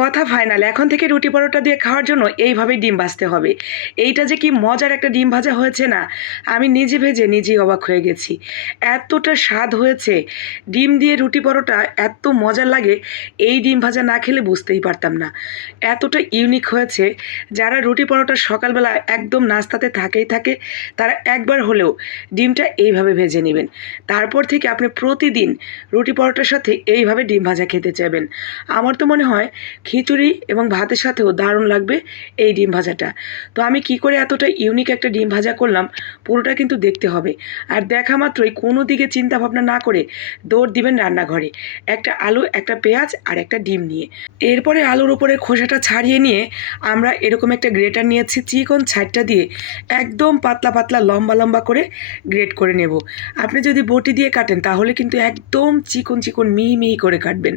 কথা ফাইনাল এখন থেকে রুটি পরোটা দিয়ে খাওয়ার জন্য এইভাবেই ডিম ভাজতে হবে। এইটা যে কি মজার একটা ডিম ভাজা হয়েছে না, আমি নিজে ভেজে নিজেই অবাক হয়ে গেছি। এতটা স্বাদ হয়েছে, ডিম দিয়ে রুটি পরোটা এত মজার লাগে, এই ডিম ভাজা না খেলে বুঝতেই পারতাম না। এতটা ইউনিক হয়েছে, যারা রুটি পরোটা সকালবেলা একদম নাস্তাতে থাকেই থাকে, তারা একবার হলেও ডিমটা এইভাবে ভেজে নেবেন। তারপর থেকে আপনি প্রতিদিন রুটি পরোটার সাথে এইভাবে ডিম ভাজা খেতে চাইবেন। আমার তো মনে হয় খিচুড়ি এবং ভাতের সাথেও দারুণ লাগবে এই ডিম ভাজাটা। তো আমি কি করে এতটা ইউনিক একটা ডিম ভাজা করলাম, পুরোটা কিন্তু দেখতে হবে। আর দেখা মাত্রই কোনো দিকে চিন্তা ভাবনা না করে দৌড় দিবেন রান্নাঘরে। একটা আলু, একটা পেঁয়াজ আর একটা ডিম নিয়ে। এরপরে আলুর উপরে খোসাটা ছাড়িয়ে নিয়ে আমরা এরকম একটা গ্রেটার নিয়েছি, চিকন ছাইটটা দিয়ে একদম পাতলা পাতলা লম্বা লম্বা করে গ্রেট করে নেব। আপনি যদি বটি দিয়ে কাটেন তাহলে কিন্তু একদম চিকন চিকন মিহি মিহি করে কাটবেন।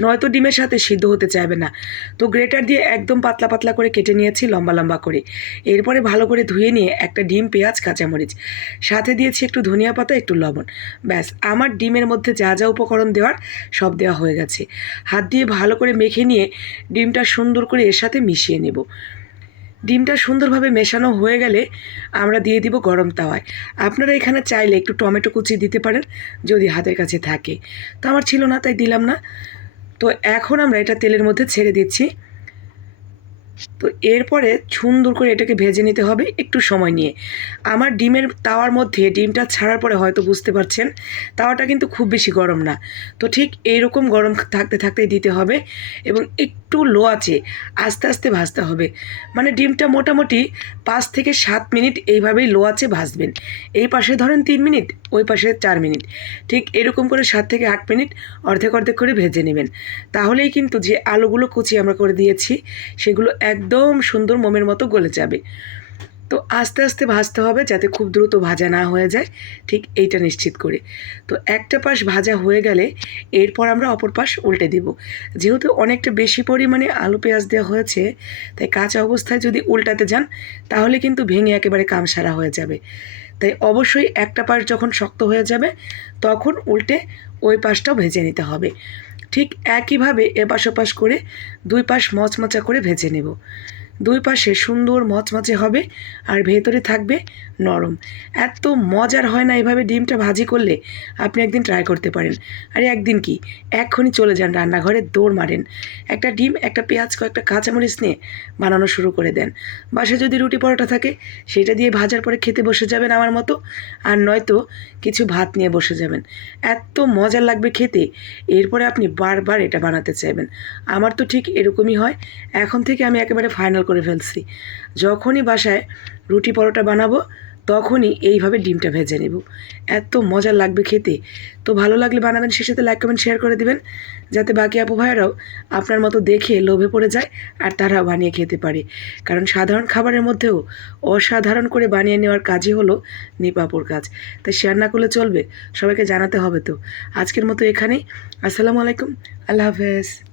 নয়তো ডিমের সাথে সিদ্ধ হতে চাইবে না। তো গ্রেটার দিয়ে একদম পাতলা পাতলা করে কেটে নিয়েছি, লম্বা লম্বা করে। এরপরে ভালো করে ধুয়ে নিয়ে একটা ডিম, পেঁয়াজ, কাঁচামরিচ। সাথে দিয়েছি একটু ধনিয়া পাতা, একটু লবণ। ব্যাস, আমার ডিমের মধ্যে যা যা উপকরণ দেওয়ার সব দেওয়া হয়ে গেছে। হাত দিয়ে ভালো করে মেখে নিয়ে ডিমটা সুন্দর করে এর সাথে মিশিয়ে নেব। ডিমটা সুন্দরভাবে মেশানো হয়ে গেলে আমরা দিয়ে দিব গরম তাওয়ায়। আপনারা এখানে চাইলে একটু টমেটো কুচি দিতে পারেন, যদি হাতের কাছে থাকে। তো আমার ছিল না, তাই দিলাম না। তো এখন আমরা এটা তেলের মধ্যে ছেড়ে দিচ্ছি। তো এরপরে সুন্দর করে এটাকে ভেজে নিতে হবে একটু সময় নিয়ে। আমার ডিমের তাওয়ার মধ্যে ডিমটা ছাড়ার পরে হয়তো বুঝতে পারছেন, তাওয়াটা কিন্তু খুব বেশি গরম না। তো ঠিক এইরকম গরম থাকতে থাকতেই দিতে হবে এবং একটু লো আছে আস্তে আস্তে ভাজতে হবে। মানে ডিমটা মোটামুটি পাঁচ থেকে সাত মিনিট এইভাবেই লো আছে ভাজবেন। এই পাশে ধরেন তিন মিনিট, ওই পাশে চার মিনিট। ঠিক এরকম করে সাত থেকে আট মিনিট অর্ধেক অর্ধেক করে ভেজে নেবেন। তাহলেই কিন্তু যে আলুগুলো কুচি আমরা করে দিয়েছি, সেগুলো একদম সুন্দর মোমের মতো গলে যাবে। তো আস্তে আস্তে ভাজতে হবে যাতে খুব দ্রুত ভাজা না হয়ে যায়, ঠিক এইটা নিশ্চিত করে। তো একটা পাশ ভাজা হয়ে গেলে এরপর আমরা অপর পাশ উল্টে দিব। যেহেতু অনেকটা বেশি পরিমাণে আলু পেঁয়াজ দেওয়া হয়েছে, তাই কাঁচা অবস্থায় যদি উল্টাতে যান, তাহলে কিন্তু ভেঙে একেবারে কামসারা হয়ে যাবে। তাই অবশ্যই একটা পাশ যখন শক্ত হয়ে যাবে, তখন উল্টে ওই পাশটাও ভেজে নিতে হবে। ঠিক একইভাবে এপাশ ওপাশ করে দুই পাশ মচমচা করে ভেজে নেব। দুই পাশে সুন্দর মচমচে হবে আর ভেতরে থাকবে নরম। এত মজার হয় না এভাবে ডিমটা ভাজি করলে। আপনি একদিন ট্রাই করতে পারেন। আরে একদিন কি? এক্ষুনি চলে যান রান্নাঘরে, দৌড় মারেন। একটা ডিম, একটা পেঁয়াজ, কয়েকটা কাঁচামরিচ নিয়ে বানানো শুরু করে দেন। বাসায় যদি রুটি পরোটা থাকে, সেটা দিয়ে ভাজার পরে খেতে বসে যাবেন আমার মতো। আর নয়তো কিছু ভাত নিয়ে বসে যাবেন। এত মজার লাগবে খেতে। এরপরে আপনি বারবার এটা বানাতে চাইবেন। আমার তো ঠিক এরকমই হয়। এখন থেকে আমি একেবারে ফাইনাল করে ফেলছি। যখনই বাসায় রুটি পরোটা বানাবো, তখনই এইভাবে ডিমটা ভেজে নেব। এত মজা লাগবে খেতে। তো ভালো লাগলে বানাবেন সে সাথে লাইক কমেন্ট শেয়ার করে দিবেন। যাতে বাকি আপু ভাইয়েরাও আপনার মতো দেখে লোভে পড়ে যায় আর তারাও বানিয়ে খেতে পারে। কারণ সাধারণ খাবারের মধ্যেও অসাধারণ করে বানিয়ে নেওয়ার কাজই হলো নিপাপুর কাজ। তাই শেয়ার না করলে চলবে, সবাইকে জানাতে হবে তো। আজকের মতো এখানেই। আসসালামু আলাইকুম। আল্লাহ হাফেজ।